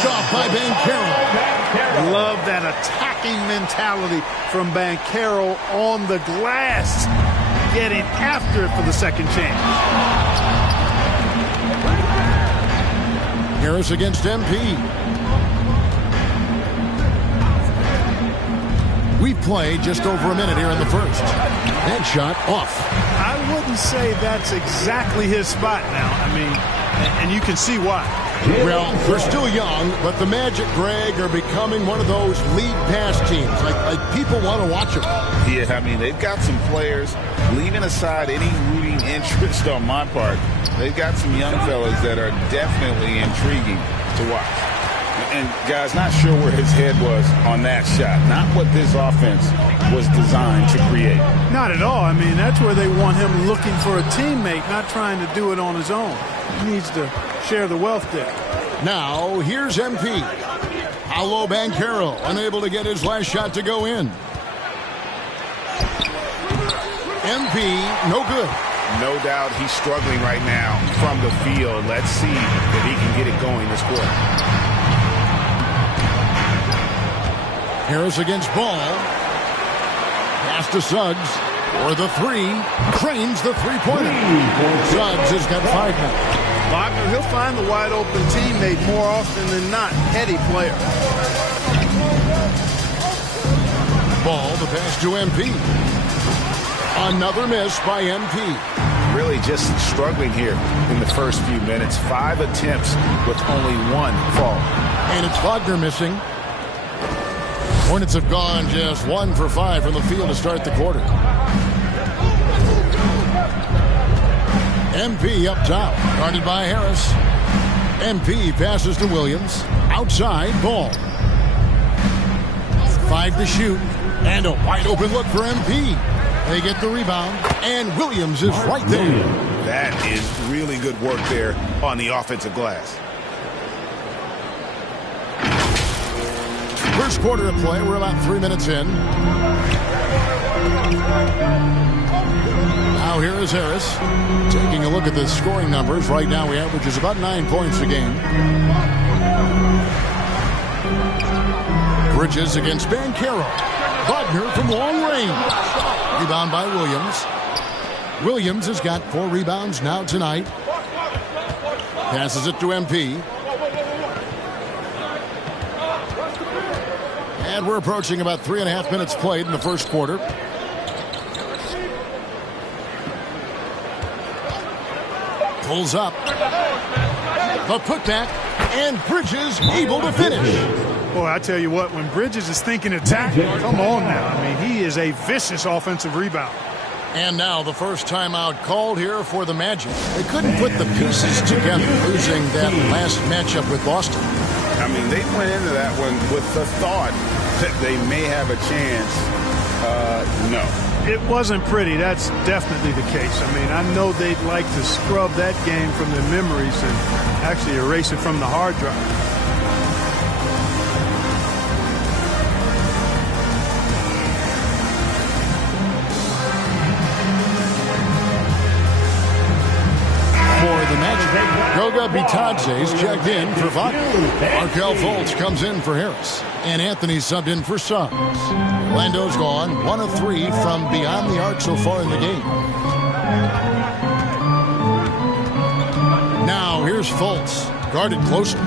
Finished off by Banchero. Love that attacking mentality from Banchero on the glass, getting after it for the second chance. Harris against MP. We've played just over a minute here in the first. That shot off. I wouldn't say that's exactly his spot now. I mean, and you can see why. Well, they're still young, but the Magic, Greg, are becoming one of those lead pass teams. Like people want to watch them. Yeah, I mean, they've got some players, leaving aside any rooting interest on my part, they've got some young fellas that are definitely intriguing to watch. And, guys, not sure where his head was on that shot. Not what this offense was designed to create. Not at all. I mean, that's where they want him looking for a teammate, not trying to do it on his own. He needs to share the wealth there. Now, here's MP. Paolo Banchero, unable to get his last shot to go in. MP, no good. No doubt he's struggling right now from the field. Let's see if he can get it going this quarter. Harris against Ball. Pass to Suggs for the three. Cranes the three-pointer. Suggs has got 5 now. Wagner, he'll find the wide-open teammate more often than not. Heady player. Ball, the pass to MP. Another miss by MP. Really just struggling here in the first few minutes. 5 attempts with only 1 fall. And it's Wagner missing. Hornets have gone just 1 for 5 from the field to start the quarter. MP up top, guarded by Harris. MP passes to Williams. Outside, Ball. 5 to shoot. And a wide open look for MP. They get the rebound, and Williams is right there. That is really good work there on the offensive glass. First quarter of play, we're about 3 minutes in. Now here is Harris. Taking a look at the scoring numbers. Right now he averages about 9 points a game. Bridges against Banchero. Wagner from long range. Rebound by Williams. Williams has got 4 rebounds now tonight. Passes it to MP. And we're approaching about 3.5 minutes played in the first quarter. Pulls up. The putback. And Bridges able to finish. Boy, I tell you what, when Bridges is thinking attack, come on now. I mean, he is a vicious offensive rebound. And now the first timeout called here for the Magic. They couldn't put the pieces together, losing that last matchup with Boston. I mean, they went into that one with the thought that they may have a chance. No. It wasn't pretty. That's definitely the case. I mean, I know they'd like to scrub that game from their memories and actually erase it from the hard drive. Goga Bitadze's checked in for Wagner. Markelle Fultz comes in for Harris. And Anthony subbed in for Suggs. Orlando's gone 1 of 3 from beyond the arc so far in the game. Now here's Fultz. Guarded closely.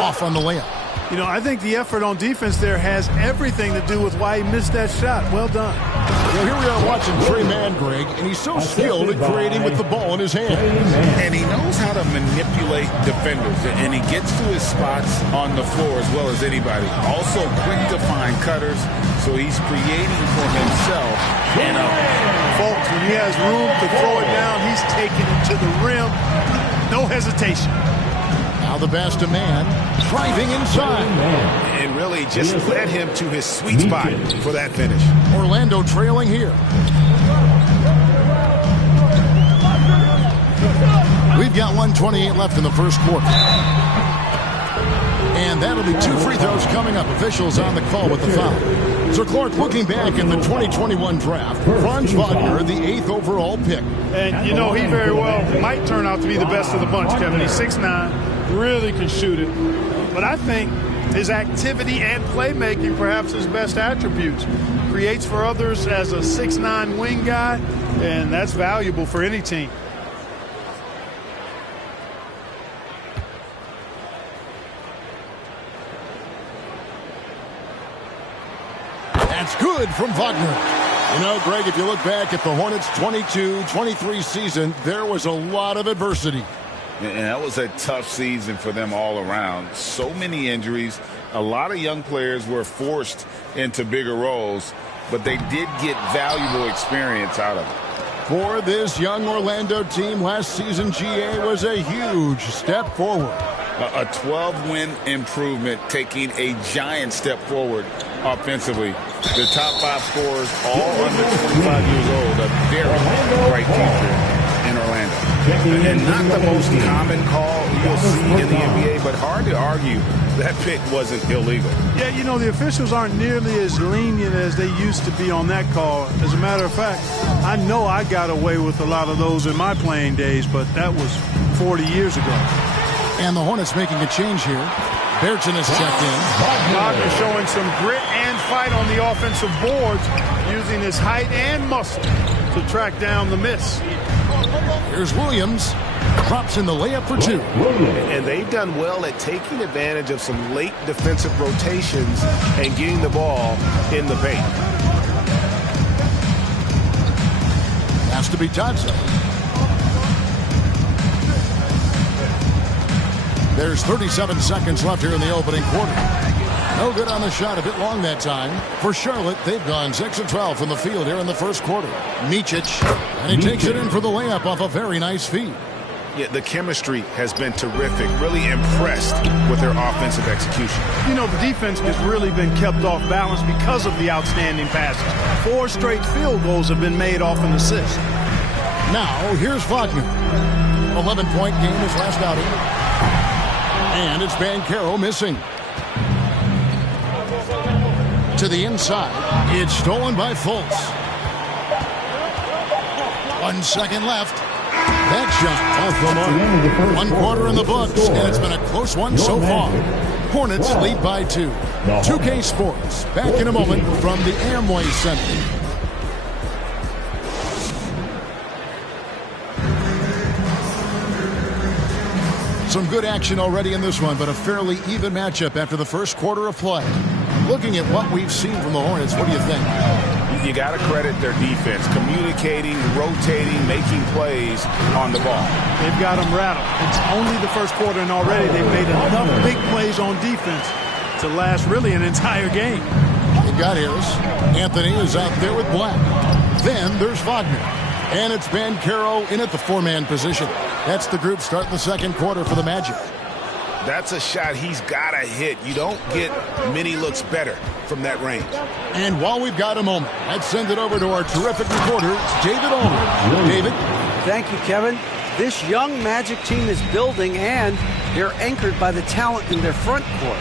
Off on the layup. You know, I think the effort on defense there has everything to do with why he missed that shot. Well done. Well, here we are watching Trey Mann, Greg, and he's so skilled at creating with the ball in his hand. And he knows how to manipulate defenders, and he gets to his spots on the floor as well as anybody. Also quick to find cutters, so he's creating for himself. And Folks, when he has room to throw it down, he's taking it to the rim. No hesitation. Now the pass to Mann, driving inside. And really just led him to his sweet spot for that finish. Orlando trailing here. We've got 1:28 left in the first quarter. And that'll be 2 free throws coming up. Officials on the call with the foul. So, Clark, looking back at the 2021 draft, Franz Wagner, the 8th overall pick. And, you know, he very well might turn out to be the best of the bunch, Kevin. He's 6'9", Really can shoot it. But I think his activity and playmaking, perhaps his best attributes. Creates for others as a 6'9" wing guy, and that's valuable for any team. That's good from Wagner. You know, Greg, if you look back at the Hornets' 22-23 season, there was a lot of adversity. And that was a tough season for them all around. So many injuries. A lot of young players were forced into bigger roles, but they did get valuable experience out of it. For this young Orlando team, last season, GA was a huge step forward. A 12-win improvement, taking a giant step forward offensively. The top 5 scorers, all under 25 years old, a very bright future in Orlando. And not the most common call you'll see in the NBA, but hard to argue that pick wasn't illegal. Yeah, you know, the officials aren't nearly as lenient as they used to be on that call. As a matter of fact, I know I got away with a lot of those in my playing days, but that was 40 years ago. And the Hornets making a change here. Bergen is checked in. Wagner showing some grit and fight on the offensive boards, using his height and muscle to track down the miss. Here's Williams. Drops in the layup for 2. And they've done well at taking advantage of some late defensive rotations and getting the ball in the paint. Has to be Dodson. There's 37 seconds left here in the opening quarter. No good on the shot, a bit long that time. For Charlotte, they've gone 6 of 12 from the field here in the first quarter. Micic, and he takes it in for the layup off a very nice feed. Yeah, the chemistry has been terrific. Really impressed with their offensive execution. You know, the defense has really been kept off balance because of the outstanding passes. 4 straight field goals have been made off an assist. Now, here's Wagner. 11-point game his last outing. And it's Banchero missing. To the inside. It's stolen by Fultz. 1 second left. That shot off the mark. 1 quarter in the books, and it's been a close one so far. Hornets lead by 2. 2K Sports, back in a moment from the Amway Center. Some good action already in this one, but a fairly even matchup after the first quarter of play. Looking at what we've seen from the Hornets, what do you think? You got to credit their defense, communicating, rotating, making plays on the ball. They've got them rattled. It's only the first quarter, and already they've made enough big plays on defense to last really an entire game. They've got Harris. Anthony is out there with Black. Then there's Wagner. And it's Banchero in at the 4-man position. That's the group starting the second quarter for the Magic. That's a shot he's got to hit. You don't get many looks better from that range. And while we've got a moment, let's send it over to our terrific reporter, David Aldridge. David? Thank you, Kevin. This young Magic team is building, and they're anchored by the talent in their front court.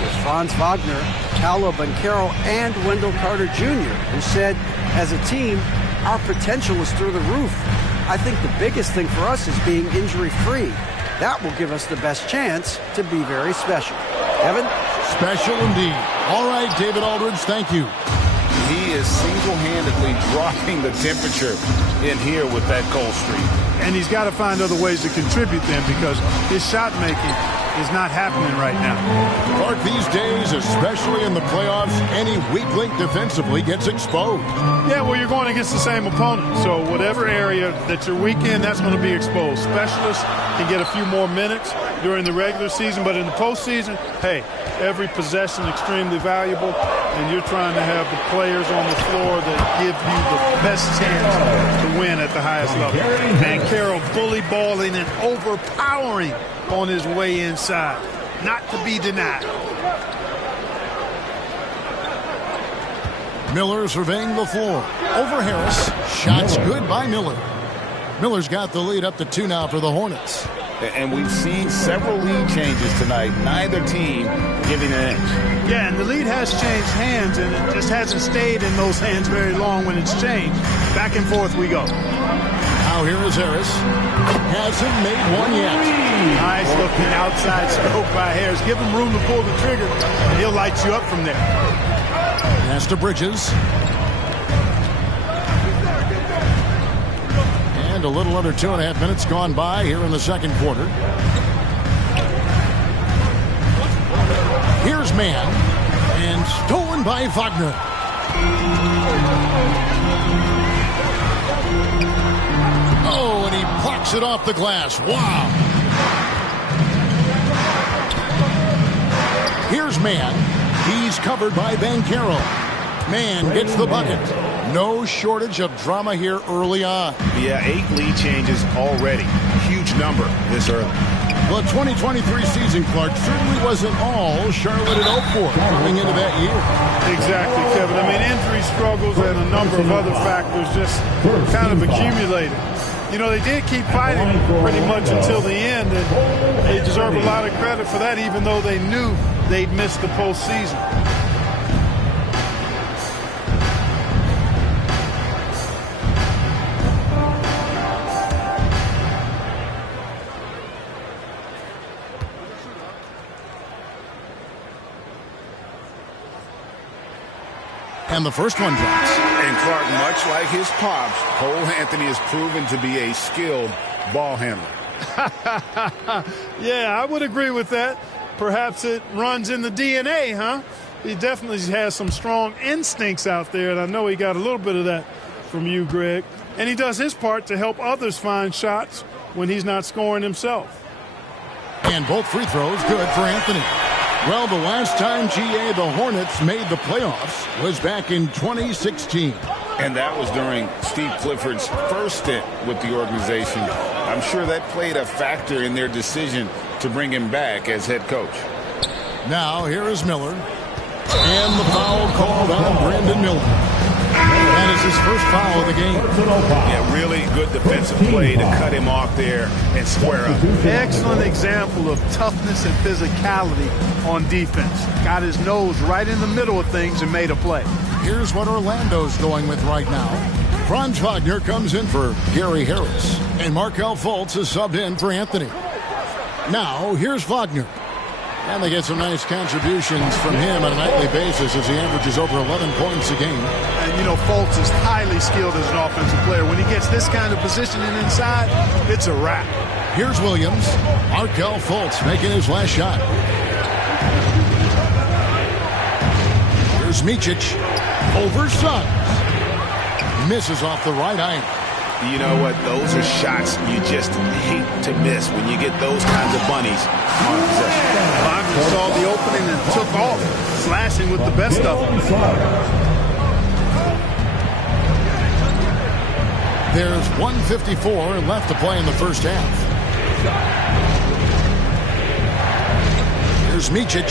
With Franz Wagner, Paolo Banchero, and Wendell Carter Jr., who said, as a team, our potential is through the roof. I think the biggest thing for us is being injury-free. That will give us the best chance to be very special. Evan? Special indeed. All right, David Aldridge, thank you. He is single-handedly dropping the temperature in here with that cold streak. And he's got to find other ways to contribute then, because his shot making is not happening right now. Clark, these days, especially in the playoffs, any weak link defensively gets exposed. Yeah, well, you're going against the same opponent. So whatever area that you're weak in, that's going to be exposed. Specialists can get a few more minutes during the regular season, but in the postseason, hey, every possession extremely valuable, and you're trying to have the players on the floor that give you the best chance to win at the highest level. Banchero bully balling and overpowering on his way inside. Not to be denied. Miller surveying the floor. Over Harris. Shots good by Miller. Miller's got the lead up to 2 now for the Hornets. And we've seen several lead changes tonight. Neither team giving an inch. Yeah, and the lead has changed hands, and it just hasn't stayed in those hands very long when it's changed. Back and forth we go. Now Now here is Harris. Hasn't made one yet. Nice looking outside stroke by Harris. Give him room to pull the trigger, and he'll light you up from there. Pass to Bridges. And a little under 2.5 minutes gone by here in the second quarter. Here's Mann. And stolen by Wagner. Oh, and he blocks it off the glass. Wow. Here's Mann. He's covered by Banchero. Mann gets the bucket. No shortage of drama here early on. Yeah, 8 lead changes already. Huge number this early. The 2023 season, Clark, certainly wasn't all Charlotte at 0-4 coming into that year. Exactly, Kevin. I mean, injury struggles and a number of other factors just kind of accumulated. You know, they did keep fighting pretty much until the end, and they deserve a lot of credit for that, even though they knew they'd missed the postseason. And the first one drops. And Clark, much like his pops, Cole Anthony has proven to be a skilled ball handler. Yeah, I would agree with that. Perhaps it runs in the DNA, huh? He definitely has some strong instincts out there, and I know he got a little bit of that from you, Greg. And he does his part to help others find shots when he's not scoring himself. And both free throws good for Anthony. Well, the last time, GA, the Hornets made the playoffs was back in 2016. And that was during Steve Clifford's first stint with the organization. I'm sure that played a factor in their decision to bring him back as head coach. Now, here is Miller. And the foul called on Brandon Miller. That is his first foul of the game. Yeah, really good defensive play to cut him off there and square up. Excellent example of toughness and physicality on defense. Got his nose right in the middle of things and made a play. Here's what Orlando's going with right now. Franz Wagner comes in for Gary Harris. And Markelle Fultz is subbed in for Anthony. Now, here's Wagner. And they get some nice contributions from him on a nightly basis as he averages over 11 points a game. And, you know, Fultz is highly skilled as an offensive player. When he gets this kind of positioning inside, it's a wrap. Here's Williams. Markelle Fultz making his last shot. Here's Micic. Over Suggs. Misses off the right iron. You know what? Those are shots you just hate to miss when you get those kinds of bunnies on possession. Wagner saw the opening and took off, slashing with the best of them. There's 1:54 left to play in the first half. Here's Micic.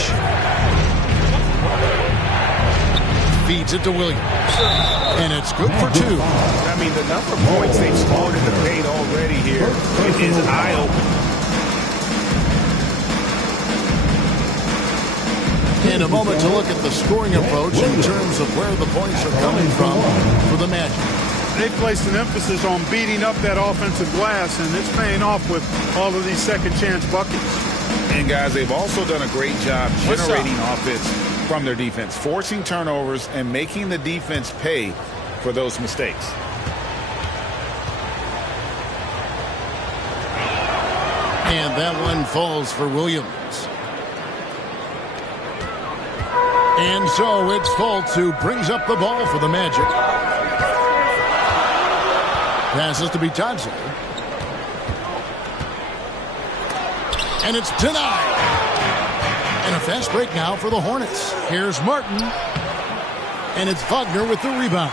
Feeds it to Williams. And it's good for 2. I mean, the number of points they've scored in the paint already here is eye-opening. And a moment to look at the scoring approach in terms of where the points are coming from for the Magic. They placed an emphasis on beating up that offensive glass, and it's paying off with all of these second-chance buckets. And, guys, they've also done a great job generating offense from their defense, forcing turnovers and making the defense pay for those mistakes. And that one falls for Williams. And so it's Fultz who brings up the ball for the Magic. Passes to Bitadze. And it's denied. And a fast break now for the Hornets. Here's Martin. And it's Wagner with the rebound.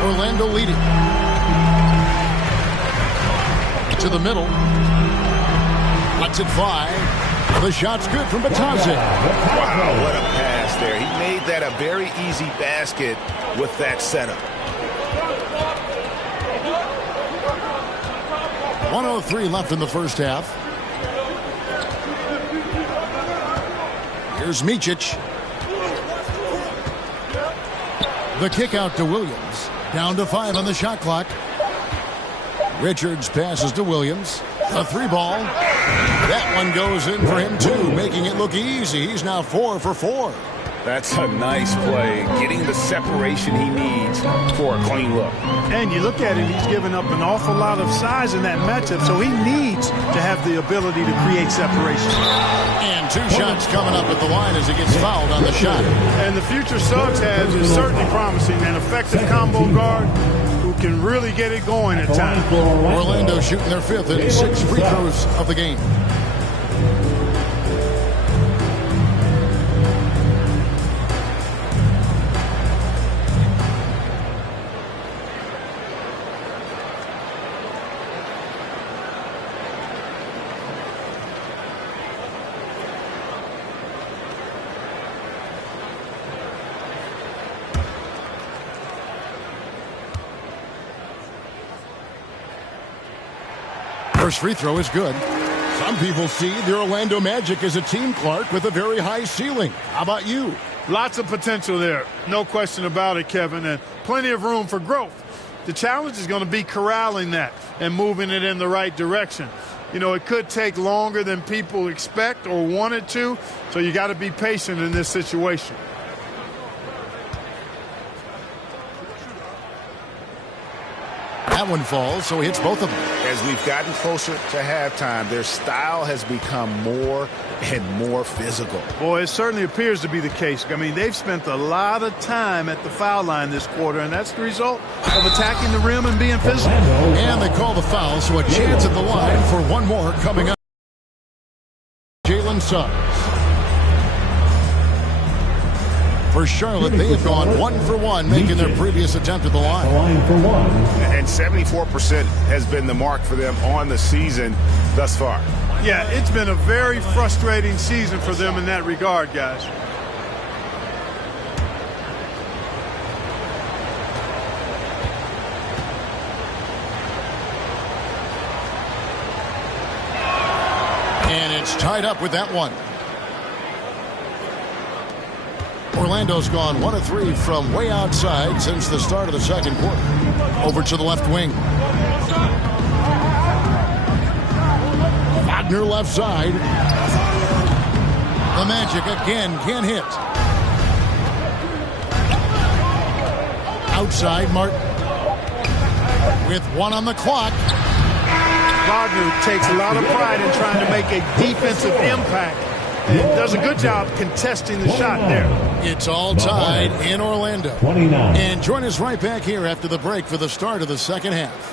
Orlando leading. To the middle. Lets it fly. The shot's good from Bitadze. Wow, what a pass there. He made that a very easy basket with that setup. 1:03 left in the first half. Here's Micic. The kick out to Williams. Down to 5 on the shot clock. Richards passes to Williams. A 3-ball. That one goes in for him, too, making it look easy. He's now 4 for 4. That's a nice play, getting the separation he needs for a clean look. And you look at him, he's given up an awful lot of size in that matchup, so he needs to have the ability to create separation. And 2 shots coming up at the line as he gets fouled on the shot. And the future Suggs has is certainly promising, an effective combo guard who can really get it going at times. Orlando shooting their 5th and 6 free throws of the game. First free throw is good. Some people see the Orlando Magic as a team, Clark, with a very high ceiling. How about you? Lots of potential there. No question about it, Kevin, and plenty of room for growth. The challenge is going to be corralling that and moving it in the right direction. You know, it could take longer than people expect or want it to, so you got to be patient in this situation. That one falls, so he hits both of them. As we've gotten closer to halftime, their style has become more and more physical. Boy, it certainly appears to be the case. I mean, they've spent a lot of time at the foul line this quarter, and that's the result of attacking the rim and being physical. And they call the foul, so a chance at the line for one more coming up. Jalen Suggs. For Charlotte, they have gone 1 for 1, making their previous attempt at the line. And 74% has been the mark for them on the season thus far. Yeah, it's been a very frustrating season for them in that regard, guys. And it's tied up with that one. Orlando's gone 1 of 3 from way outside since the start of the second quarter. Over to the left wing. Wagner left side. The Magic again can't hit. Outside, Martin. With 1 on the clock. Wagner takes a lot of pride in trying to make a defensive impact and does a good job contesting the shot there. It's all tied in Orlando. 29. And join us right back here after the break for the start of the second half.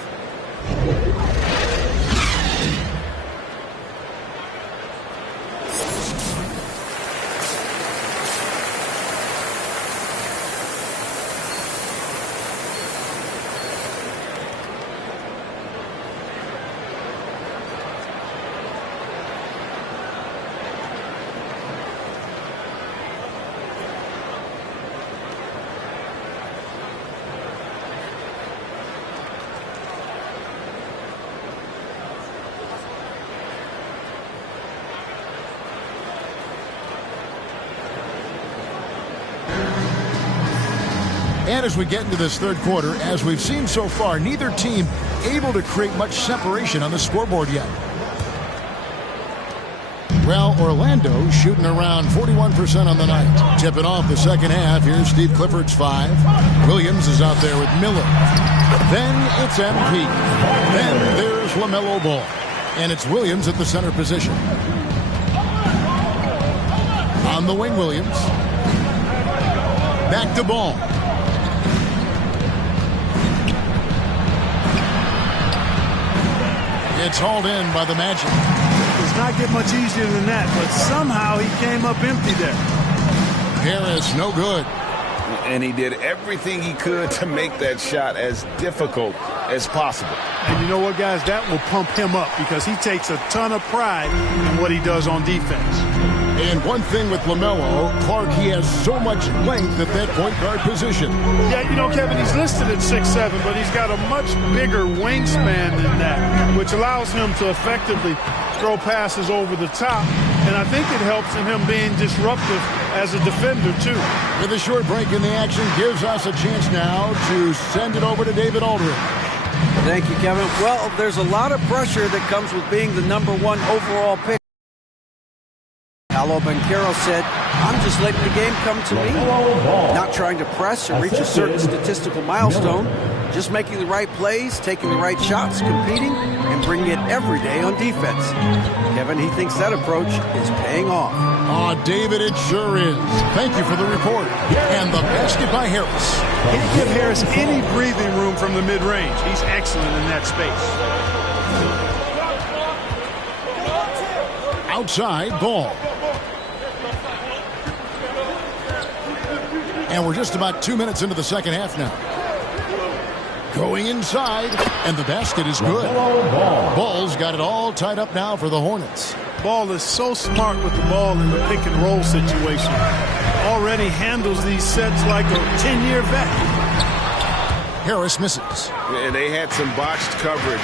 And as we get into this third quarter, as we've seen so far, neither team able to create much separation on the scoreboard yet. Well, Orlando shooting around 41% on the night. Tipping off the second half. Here's Steve Clifford's 5. Williams is out there with Miller. Then it's MP. Then there's LaMelo Ball. And it's Williams at the center position. On the wing, Williams. Back to Ball. It's hauled in by the Magic. Does not get much easier than that, but somehow he came up empty there. Harris, no good. And he did everything he could to make that shot as difficult as possible. And you know what, guys? That will pump him up because he takes a ton of pride in what he does on defense. And one thing with LaMelo, Clark, he has so much length at that point guard position. Yeah, you know, Kevin, he's listed at 6'7", but he's got a much bigger wingspan than that, which allows him to effectively throw passes over the top. And I think it helps in him being disruptive as a defender, too. With a short break in the action, gives us a chance now to send it over to David Aldridge. Thank you, Kevin. Well, there's a lot of pressure that comes with being the #1 overall pick. Paolo Banchero said, "I'm just letting the game come to me. Not trying to press or reach a certain statistical milestone. Just making the right plays, taking the right shots, competing, and bringing it every day on defense." Kevin, he thinks that approach is paying off. Oh, David, it sure is. Thank you for the report. And the basket by Harris. Can't give Harris any breathing room from the mid-range. He's excellent in that space. Outside ball. And we're just about 2 minutes into the second half now. Going inside, and the basket is good. Ball's got it all tied up now for the Hornets. Ball is so smart with the ball in the pick and roll situation. Already handles these sets like a 10-year vet. Harris misses. And they had some botched coverage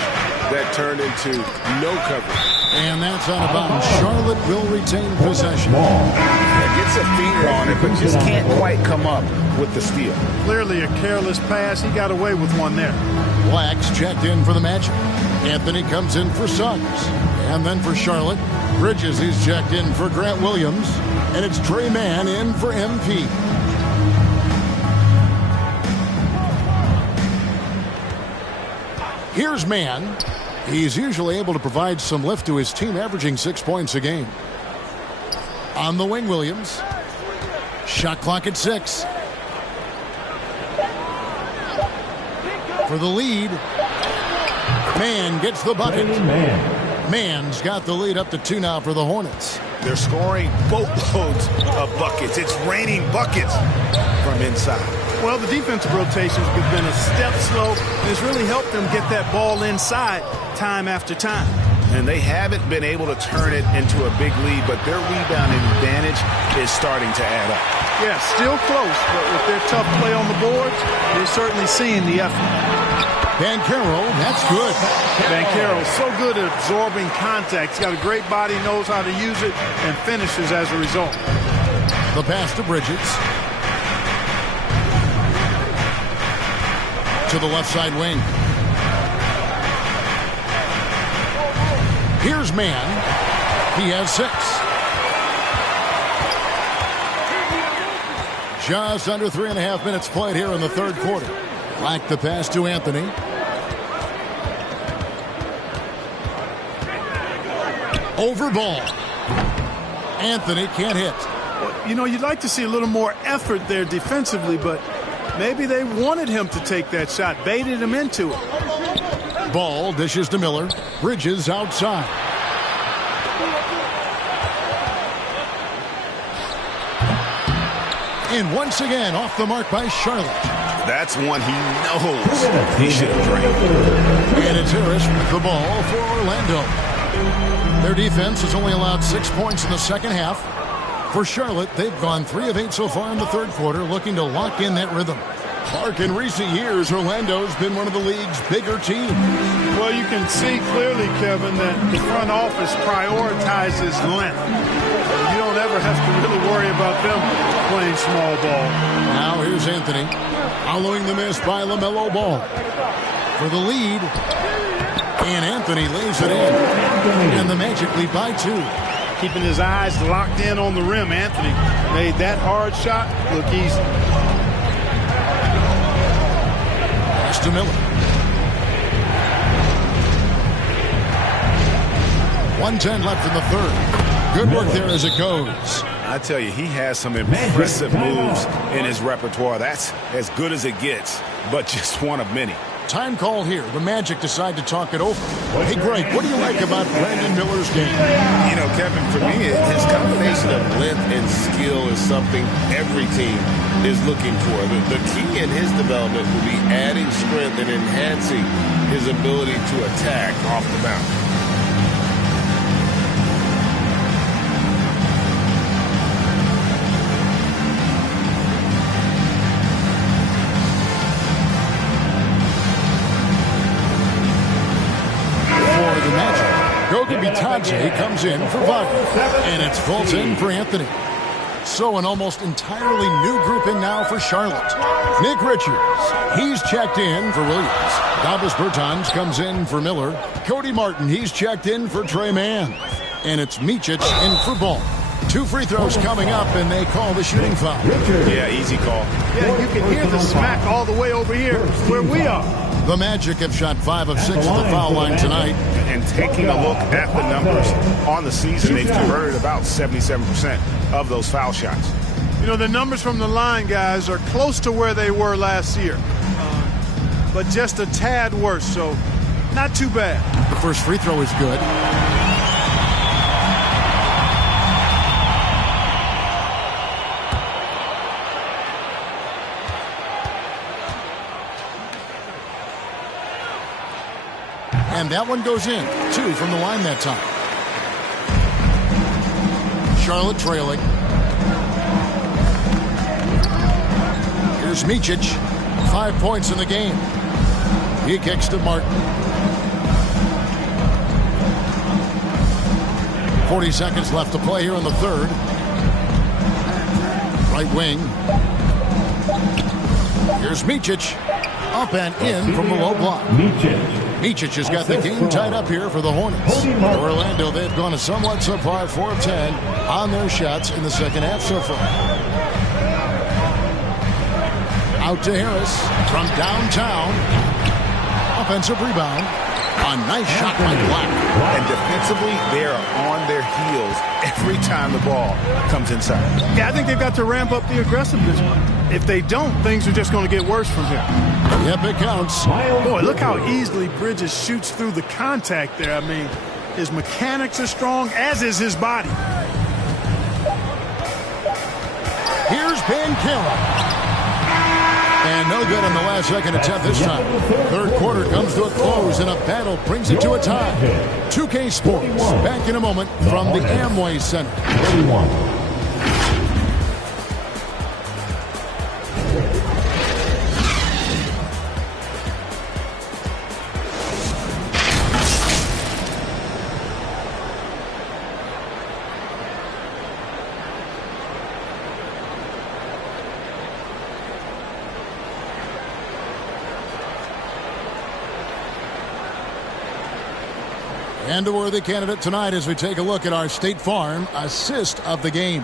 that turned into no coverage. And that's out of bounds. Charlotte will retain possession. Gets a finger on it, but just can't quite come up with the steal. Clearly a careless pass. He got away with one there. Black's checked in for the Magic. Anthony comes in for Suggs. And then for Charlotte, Bridges is checked in for Grant Williams. And it's Trey Mann in for MP. Here's Mann. He's usually able to provide some lift to his team, averaging 6 points a game. On the wing, Williams. Shot clock at 6. For the lead. Mann gets the bucket. Mann's got the lead up to 2 now for the Hornets. They're scoring boatloads of buckets. It's raining buckets from inside. Well, the defensive rotations have been a step slow, and it's really helped them get that ball inside time after time. And they haven't been able to turn it into a big lead, but their rebounding advantage is starting to add up. Yeah, still close, but with their tough play on the boards, they're certainly seeing the effort. Banchero, that's good. Banchero is so good at absorbing contact. He's got a great body, knows how to use it, and finishes as a result. The pass to Bridges. To the left side wing. Here's Mann. He has 6. Just under 3.5 minutes played here in the third quarter. Black the pass to Anthony. Over ball. Anthony can't hit. Well, you know, you'd like to see a little more effort there defensively, but maybe they wanted him to take that shot, baited him into it. Ball dishes to Miller. Bridges outside. And once again, off the mark by Charlotte. That's one he knows he should have drained. And it's Harris with the ball for Orlando. Their defense has only allowed 6 points in the second half. For Charlotte, they've gone 3 of 8 so far in the third quarter, looking to lock in that rhythm. Clark, in recent years, Orlando's been one of the league's bigger teams. Well, you can see clearly, Kevin, that the front office prioritizes length. You don't ever have to really worry about them playing small ball. Now here's Anthony, following the miss by LaMelo Ball. For the lead, and Anthony lays it in. And the Magic lead by 2. Keeping his eyes locked in on the rim, Anthony made that hard shot look easy. Pass to Miller. 1:10 left in the third. Good work there as it goes. I tell you, he has some impressive moves in his repertoire. That's as good as it gets, but just one of many. Time call here. The Magic decide to talk it over. Hey, Greg, what do you like about Brandon Miller's game? You know, Kevin, for me, his combination of length and skill is something every team is looking for. The key in his development will be adding strength and enhancing his ability to attack off the bounce. Goga Bitadze comes in for Wagner. And it's Fulton for Anthony. So an almost entirely new group in now for Charlotte. Nick Richards, he's checked in for Williams. Davis Bertans comes in for Miller. Cody Martin, he's checked in for Trey Mann. And it's Micic in for Ball. 2 free throws coming up, and they call the shooting foul. Yeah, easy call. Yeah, you can hear the smack all the way over here where we are. The Magic have shot 5 of 6 at the foul line tonight. And taking a look at the numbers on the season, they've converted about 77% of those foul shots. You know, the numbers from the line, guys, are close to where they were last year. But just a tad worse, so not too bad. The first free throw is good. And that one goes in. 2 from the line that time. Charlotte trailing. Here's Micic. 5 points in the game. He kicks to Martin. 40 seconds left to play here in the third. Right wing. Here's Micic. Up and in from the low block. Micic has got the game tied up here for the Hornets. Orlando, they've gone a somewhat subpar 4 of 10 on their shots in the second half so far. Out to Harris from downtown. Offensive rebound. A nice shot by Black. And defensively, they are on their heels every time the ball comes inside. Yeah, I think they've got to ramp up the aggressiveness. If they don't, things are just going to get worse from here. Yep, it counts. Boy, look how easily Bridges shoots through the contact there. I mean, his mechanics are strong, as is his body. Here's Banchero. And no good on the last second attempt this time. Third quarter comes to a close, and a battle brings it to a tie. 2K Sports, back in a moment from the Amway Center. And a worthy candidate tonight as we take a look at our State Farm assist of the game.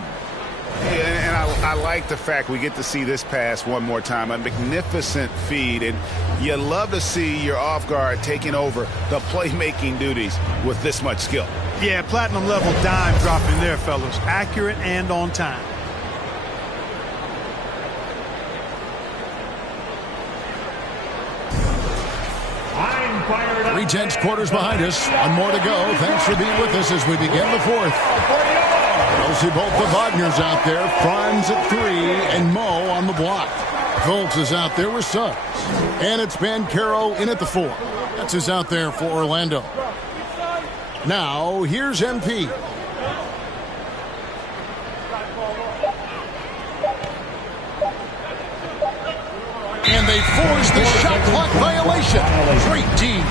And I like the fact we get to see this pass one more time. A magnificent feed. And you love to see your off guard taking over the playmaking duties with this much skill. Yeah, platinum level dime dropping there, fellas. Accurate and on time. Tense quarters behind us. One more to go. Thanks for being with us as we begin the fourth. We'll see both the Wagners out there. Franz at 3 and Mo on the block. Fultz is out there with subs. And it's Banchero in at the 4. That's who's out there for Orlando. Now, here's MP. And they force the shot clock violation. Great team.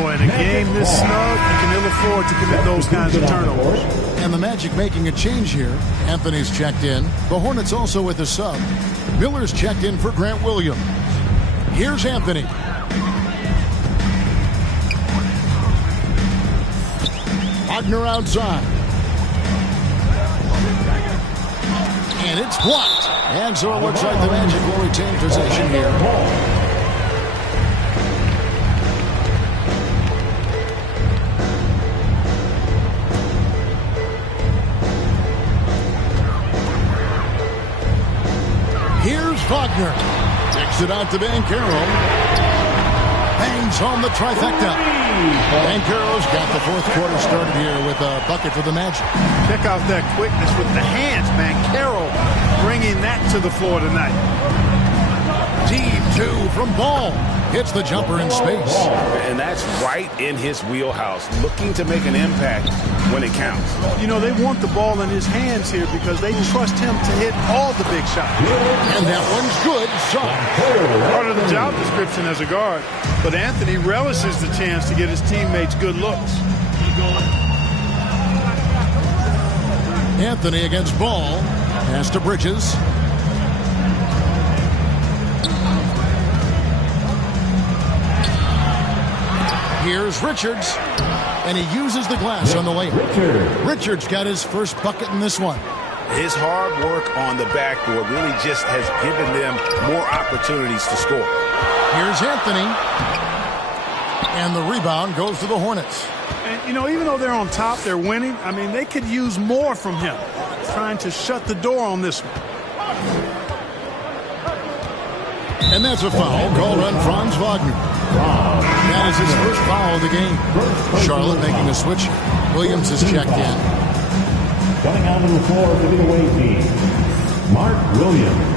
Boy, in a game this snug, you can ill afford to commit those kinds of turnovers. And the Magic making a change here. Anthony's checked in. The Hornets also with a sub. Miller's checked in for Grant Williams. Here's Anthony. Wagner outside. And it's blocked. And so it looks like the Magic will retain possession here. Here's Wagner. Kicks it out to Banchero. Bangs home the trifecta. Banchero's got the fourth quarter started here with a bucket for the Magic. Check out that quickness with the hands. Banchero bringing that to the floor tonight. Deep 2 from Ball. Hits the jumper in space. And that's right in his wheelhouse. Looking to make an impact when it counts. You know, they want the ball in his hands here because they trust him to hit all the big shots. And that one's good. Part of the job description as a guard. But Anthony relishes the chance to get his teammates good looks. Anthony against Ball. Pass to Bridges. Here's Richards, and he uses the glass on the layup. Richards got his first bucket in this one. His hard work on the backboard really just has given them more opportunities to score. Here's Anthony, and the rebound goes to the Hornets. And, you know, even though they're on top, they're winning. I mean, they could use more from him, trying to shut the door on this one. And that's a foul called on Franz Wagner. That is his first foul of the game. Charlotte making a switch. Williams is checked in. Coming out of the floor to the away team, Mark Williams.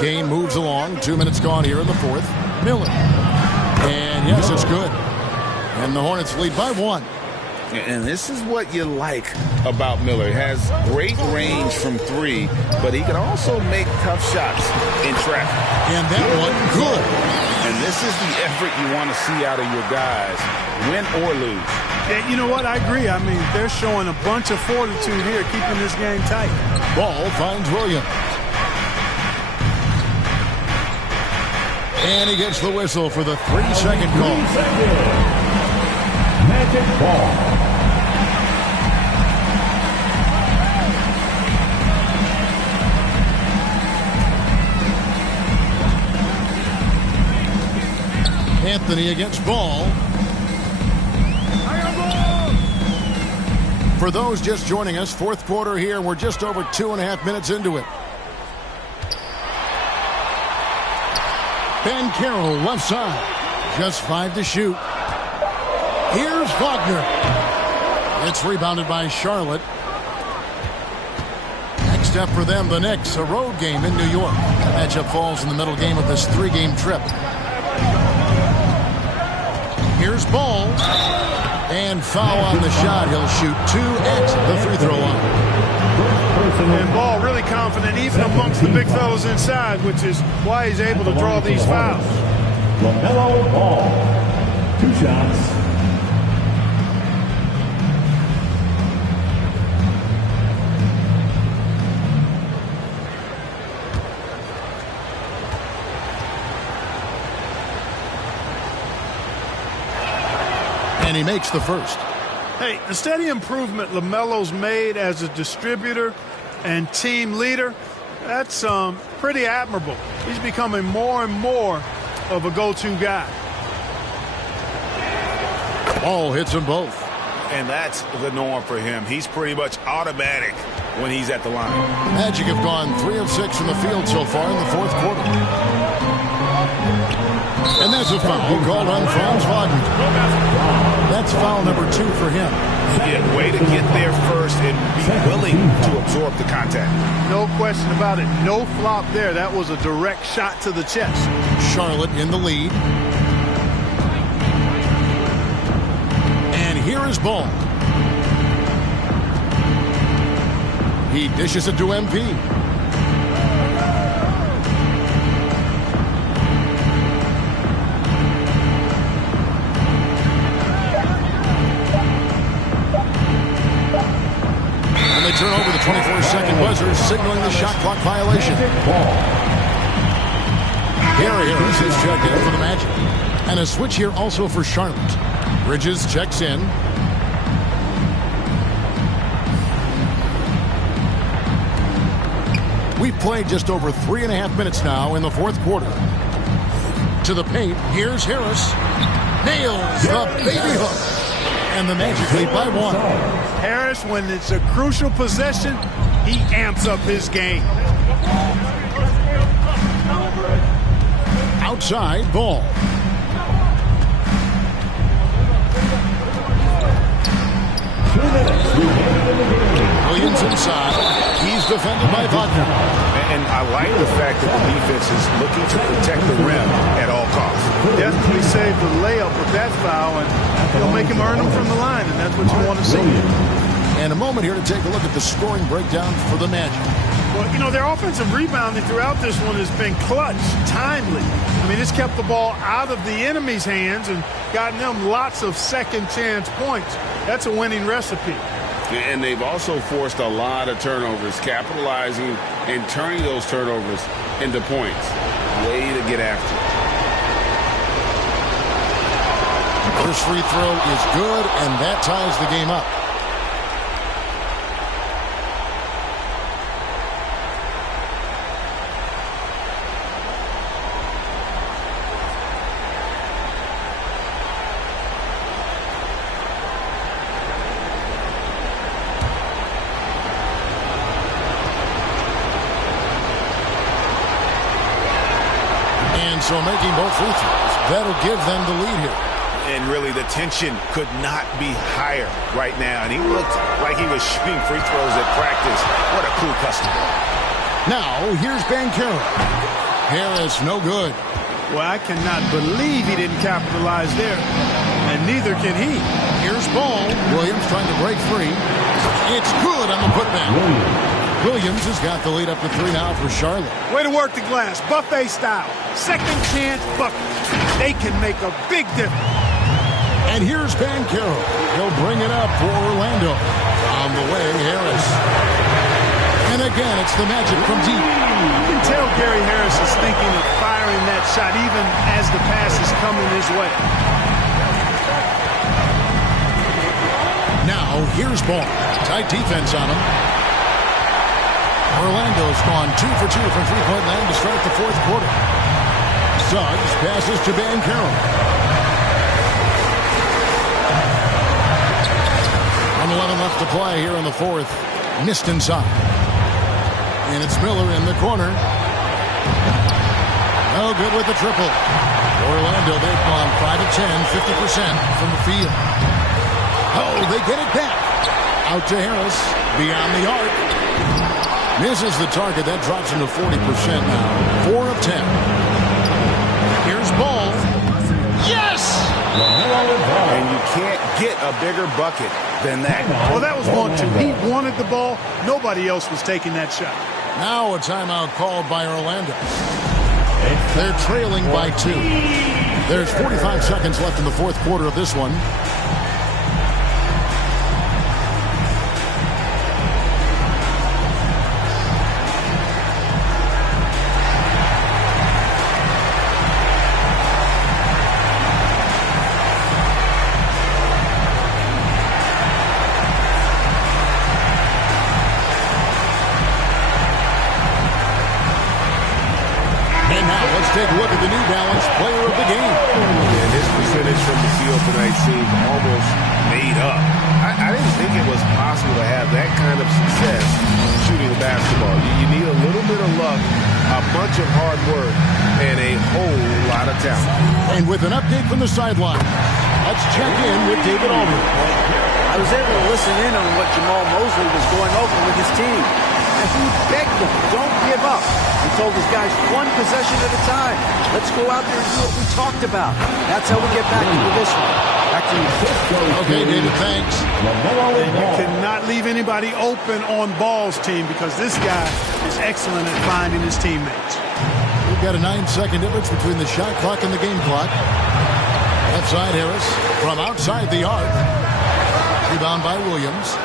Game moves along. 2 minutes gone here in the fourth. Miller. And yes, it's good. And the Hornets lead by 1. And this is what you like about Miller. He has great range from 3, but he can also make tough shots in traffic. And that one, good. And this is the effort you want to see out of your guys, win or lose. Yeah, you know what? I agree. I mean, they're showing a bunch of fortitude here, keeping this game tight. Ball finds Williams. And he gets the whistle for the 3-second call. Magic ball. Anthony against Ball. For those just joining us, fourth quarter here. We're just over 2.5 minutes into it. Ben Carroll left side. Just 5 to shoot. Here's Wagner. It's rebounded by Charlotte. Next step for them, the Knicks, a road game in New York. The matchup falls in the middle game of this 3-game trip. Here's Ball. And foul on the shot. He'll shoot 2 at the free throw line. And Ball really confident even amongst the big fellas inside, which is why he's able to draw these fouls. LaMelo Ball. 2 shots. And he makes the first. Hey, the steady improvement LaMelo's made as a distributor and team leader, that's pretty admirable. He's becoming more and more of a go-to guy. Ball hits them both. And that's the norm for him. He's pretty much automatic when he's at the line. Magic have gone 3 of 6 from the field so far in the fourth quarter. And that's a foul called on Franz Wagner. That's foul number 2 for him. Yeah, way to get there first and be willing to absorb the contact. No question about it. No flop there. That was a direct shot to the chest. Charlotte in the lead. And here is Ball. He dishes it to MP. They turn over the 24-second buzzer, signaling the shot clock violation. Gary Harris is checked in for the Magic. And a switch here also for Charlotte. Bridges checks in. We've played just over 3.5 minutes now in the fourth quarter. To the paint, here's Harris. Nails the baby hook. And the Magic lead by 1. Harris, when it's a crucial possession, he amps up his game. Outside, Ball. Williams inside. He's defended by Wagner. And I like the fact that the defense is looking to protect the rim at all costs. Definitely saved the layup with that foul, and he'll make him earn them from the line, and that's what you want to see. And a moment here to take a look at the scoring breakdown for the Magic. Well, you know, their offensive rebounding throughout this one has been clutch, timely. I mean, it's kept the ball out of the enemy's hands and gotten them lots of second chance points. That's a winning recipe. And they've also forced a lot of turnovers, capitalizing and turning those turnovers into points. Way to get after it. First free throw is good, and that ties the game up. And so making both free throws, that'll give them the lead here. And really, the tension could not be higher right now. And he looked like he was shooting free throws at practice. What a cool customer. Now, here's Banchero. Harris, no good. Well, I cannot believe he didn't capitalize there. And neither can he. Here's Ball. Williams trying to break free. It's good on the putback. Williams has got the lead up to 3 now for Charlotte. Way to work the glass. Buffet style. Second chance bucket. They can make a big difference. And here's Banchero. He'll bring it up for Orlando. On the way, Harris. And again, it's the Magic from deep. You can tell Gary Harris is thinking of firing that shot even as the pass is coming his way. Now, here's Ball. Tight defense on him. Orlando's gone 2 for 2 from three-point land to start the fourth quarter. Suggs passes to Banchero. 1:11 left to play here in the fourth. Missed inside. And it's Miller in the corner. No good with the triple. Orlando, they've gone 5 of 10, 50% from the field. Oh, they get it back. Out to Harris. Beyond the arc. Misses the target. That drops him to 40% now. 4 of 10. Here's Ball. Yes! And you can't get a bigger bucket than that. Well, that was 1-2. He wanted the ball. Nobody else was taking that shot. Now a timeout called by Orlando. They're trailing by 2. There's 45 seconds left in the fourth quarter of this one. Take a look at the New Balance player of the game. And his percentage from the field tonight seemed almost made up. I didn't think it was possible to have that kind of success shooting a basketball. You need a little bit of luck, a bunch of hard work, and a whole lot of talent. And with an update from the sideline, let's check in with David Aldridge. I was able to listen in on what Jamal Mosley was going over with his team. And he begged them, don't give up. He told his guys, one possession at a time. Let's go out there and do what we talked about. That's how we get back into this one. Back to you. Okay, David, thanks. And you cannot leave anybody open on Ball's team because this guy is excellent at finding his teammates. We've got a 9-second difference between the shot clock and the game clock. Left side, Harris from outside the arc. Rebound by Williams.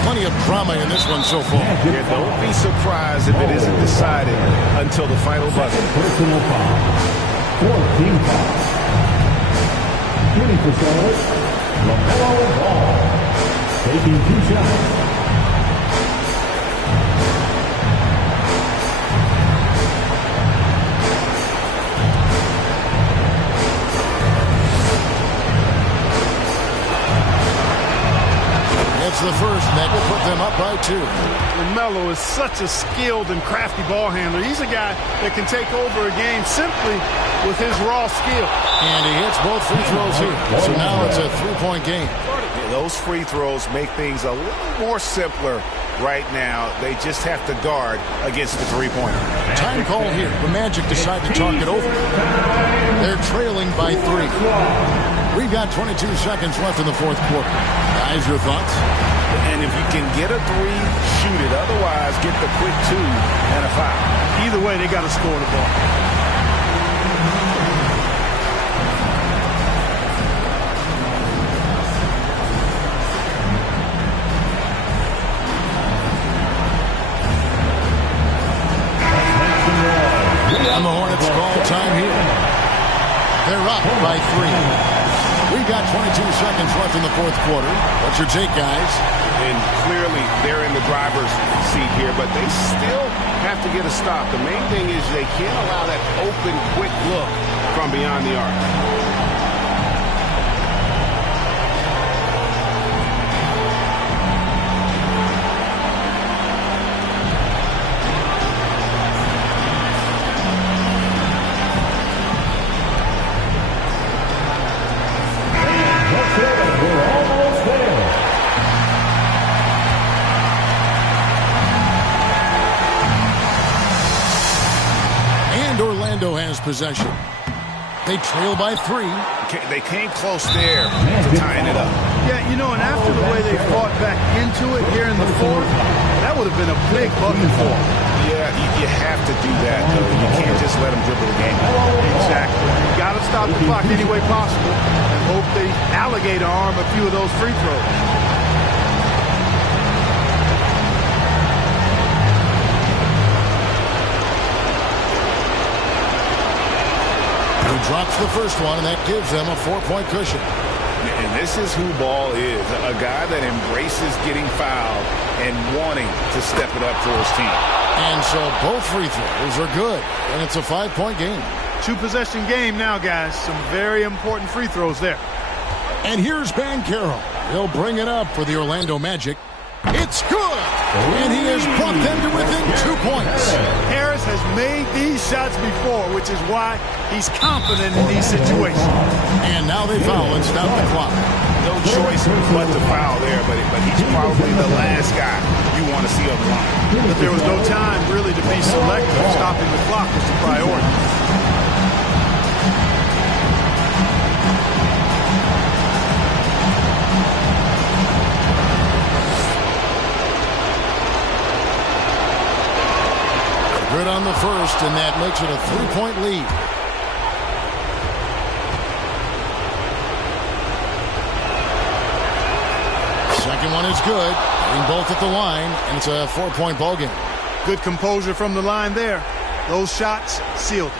Plenty of drama in this one so far. Yeah, don't be surprised if it isn't decided until the final buzzer. Personal foul. 14 fouls. Shooting for Charlotte, LaMelo Ball. Taking 2 shots. It's the first that will put them up by 2. LaMelo is such a skilled and crafty ball handler. He's a guy that can take over a game simply with his raw skill. And he hits both free throws here. So now it's a 3-point game. Those free throws make things a little more simpler right now. They just have to guard against the three-pointer. Time call here. The Magic decide to talk it over. They're trailing by 3. We've got 22 seconds left in the fourth quarter. Guys, your thoughts? And if you can get a three, shoot it. Otherwise, get the quick two and a foul. Either way, they got to score the ball. And the Hornets ball time here. They're up by 3. We've got 22 seconds left in the fourth quarter. What's your take, guys? And clearly they're in the driver's seat here, but they still have to get a stop. The main thing is they can't allow that open, quick look from beyond the arc. Orlando has possession. They trail by 3. They came close there to tying it up. Yeah, you know, and after the way they fought back into it here in the fourth, that would have been a big bucket for them. Yeah, you have to do that, though. You can't just let them dribble the game. Exactly. Got to stop the clock any way possible and hope they alligator arm a few of those free throws. Drops the first one, and that gives them a 4-point cushion. And this is who Ball is, a guy that embraces getting fouled and wanting to step it up for his team. And so both free throws are good, and it's a 5-point game. 2-possession game now, guys. Some very important free throws there. And here's Banchero. He'll bring it up for the Orlando Magic. It's good! And he has brought them to within 2 points. Harris has made these shots before, which is why he's confident in these situations. And now they foul and stop the clock. No choice but to foul there, but he's probably the last guy you want to see on the line. But there was no time really to be selective. Stopping the clock was the priority. Good on the first, and that makes it a 3-point lead. Second one is good. Getting both at the line, and it's a 4-point ball game. Good composure from the line there. Those shots sealed.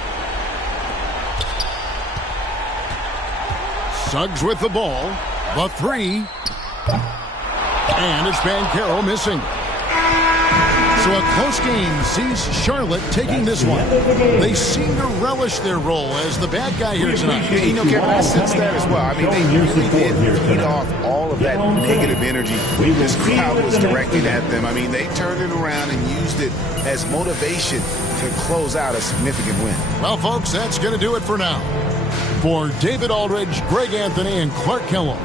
Suggs with the ball. The 3. And it's Banchero missing. So a close game sees Charlotte taking this one. They seem to relish their role as the bad guy here tonight. You know, Kevin, I sense that as well. I mean, they really did feed off all of that negative energy this crowd was directing at them. I mean, they turned it around and used it as motivation to close out a significant win. Well, folks, that's going to do it for now. For David Aldridge, Greg Anthony, and Clark Kellogg,